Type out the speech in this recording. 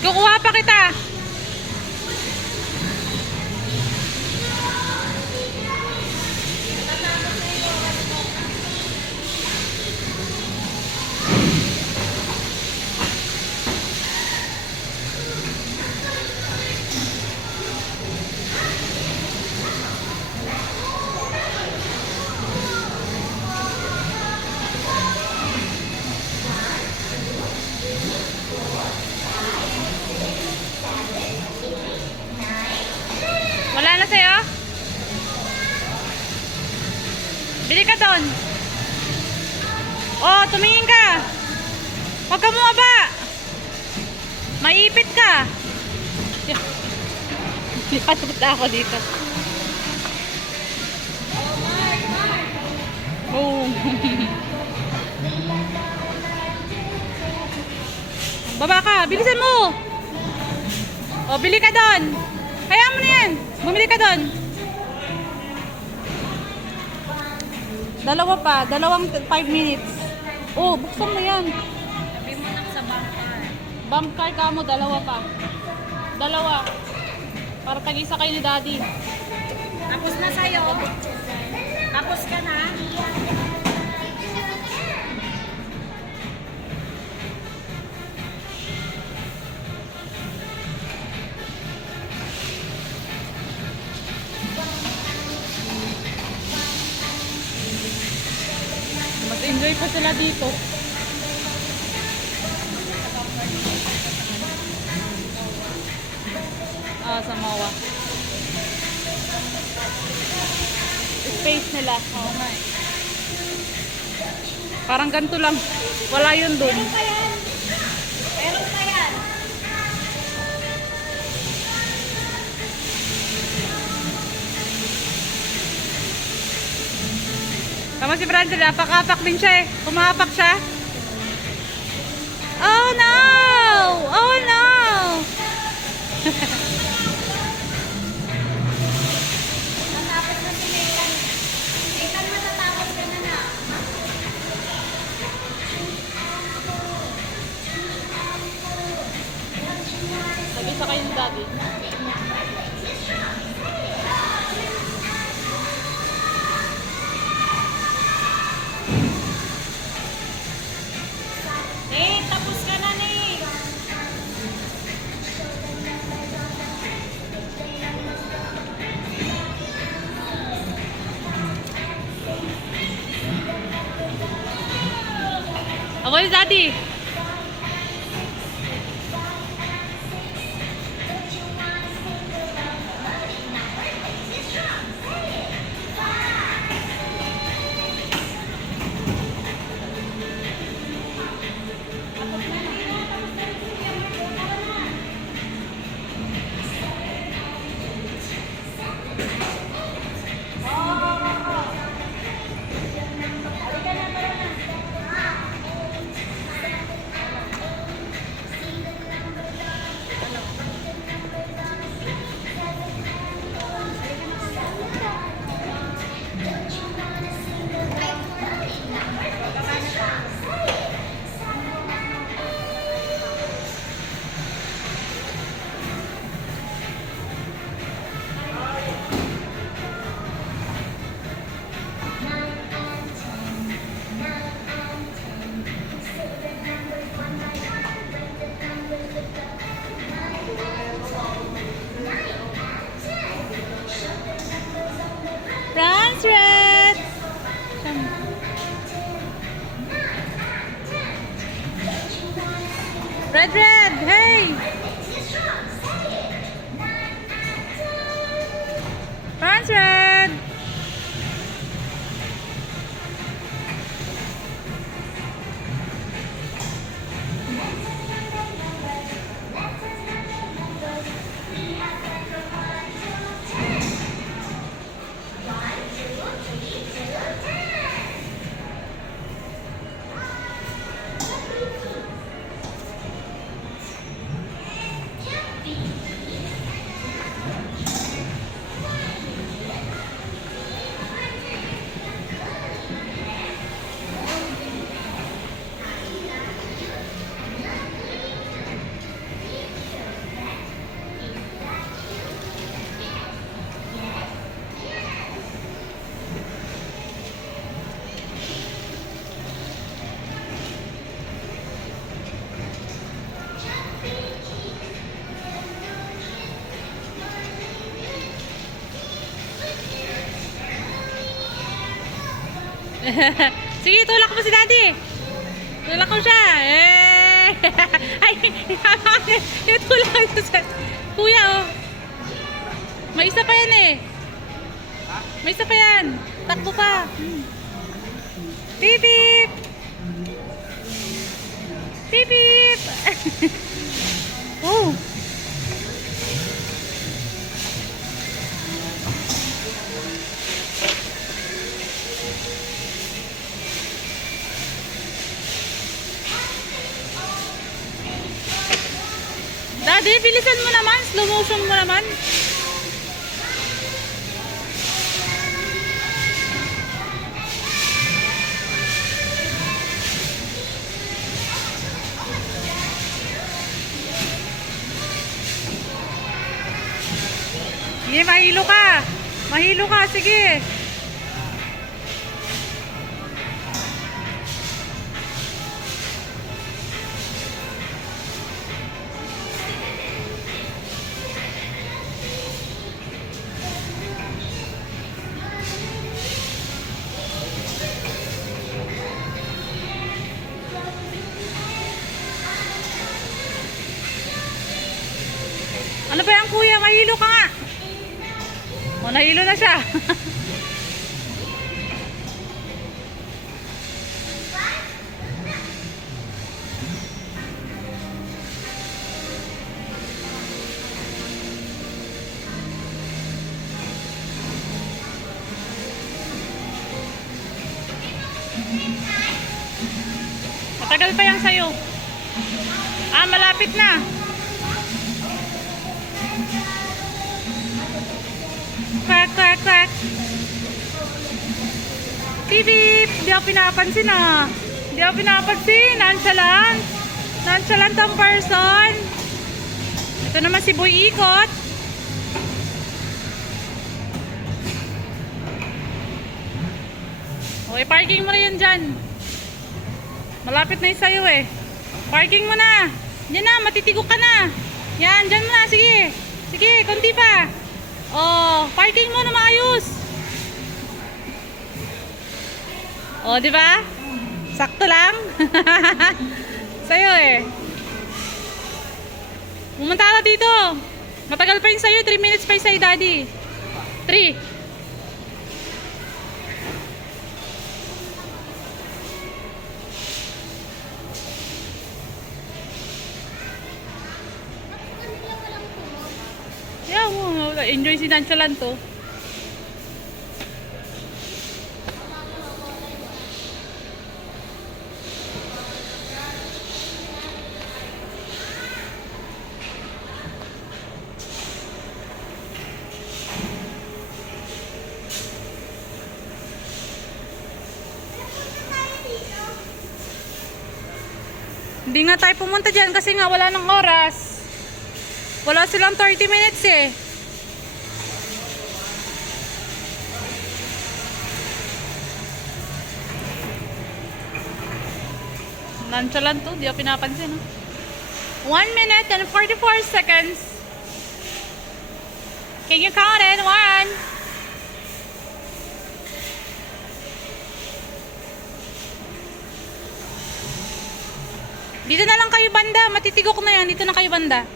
Kukuha pa kita. Wala na sa'yo? Bili ka doon. Oh, tumingin ka. Huwag ka bumaba. Maipit ka. Lipat na ako dito. Oh. Baba ka. Bilisan mo. Oh, bili ka doon. Hayaan mo na yan. Bumili ka doon. Dalawa pa. Dalawang 5 minutes. Oh, buksan mo yan. Sabi mo na sa bumper. Bumper ka mo. Dalawa pa. Dalawa. Para tag-isa kayo ni Daddy. Tapos na sa'yo. Tapos ka na. Mas enjoy pa sila dito. Ah, sa MOA. Space nila. Oo nga eh. Parang ganito lang. Wala yun dun. Meron pa yan. Meron pa yan. Tama si Brandon, napapapak din siya eh. Pumapak siya. Oh no! Oh no! Natapos na si Nathan. Nathan, matatapos ka na na. Sabi sa kayo ni Daddy. Nate, tapos ka na, Nate. Ako ni Daddy. France Red! Red Red! Hey! France Red! Sige, tulak mo si daddy. Tulak ko siya. Eh. Ay, tulak ko sa... Kuya, oh. May isa pa yan eh. May isa pa yan. Takbo pa. Beep, beep. Beep, beep. Oh. Daddy, bilisan mo naman. Slow motion mo naman. Sige, mahilo ka. Mahilo ka, sige. Ano ba yan, kuya? Mahilo ka nga. O, nahilo na siya. Matagal pa yan sa'yo. Ah, malapit na. Quack, quack, quack. Beep, beep. Di ako pinapansin ah. Di ako pinapansin. Nonchalant. Nonchalant ang person. Ito naman si Boy Ikot. Okay, parking mo na yan dyan. Malapit na yung sayo eh. Parking mo na. Yan na, matitigo ka na. Yan, dyan mo na. Sige. Sige, konti pa. Oh, parking mo na maayos. Oh, di ba? Sakto lang. Sayo eh. Pumunta ka dito. Matagal pa yung sayo. 3 minutes pa yung sayo, daddy. 3. Yeah, enjoy si Nonchalant to. Hindi nga tayo pumunta dyan kasi nga wala ng oras. Wala silang 30 minutes eh. Nonchalant to, di ako pinapansin. 1 minute and 44 seconds. Can you count it? 1. Dito na lang kayo banda. Matitigok na yan. Dito na kayo banda.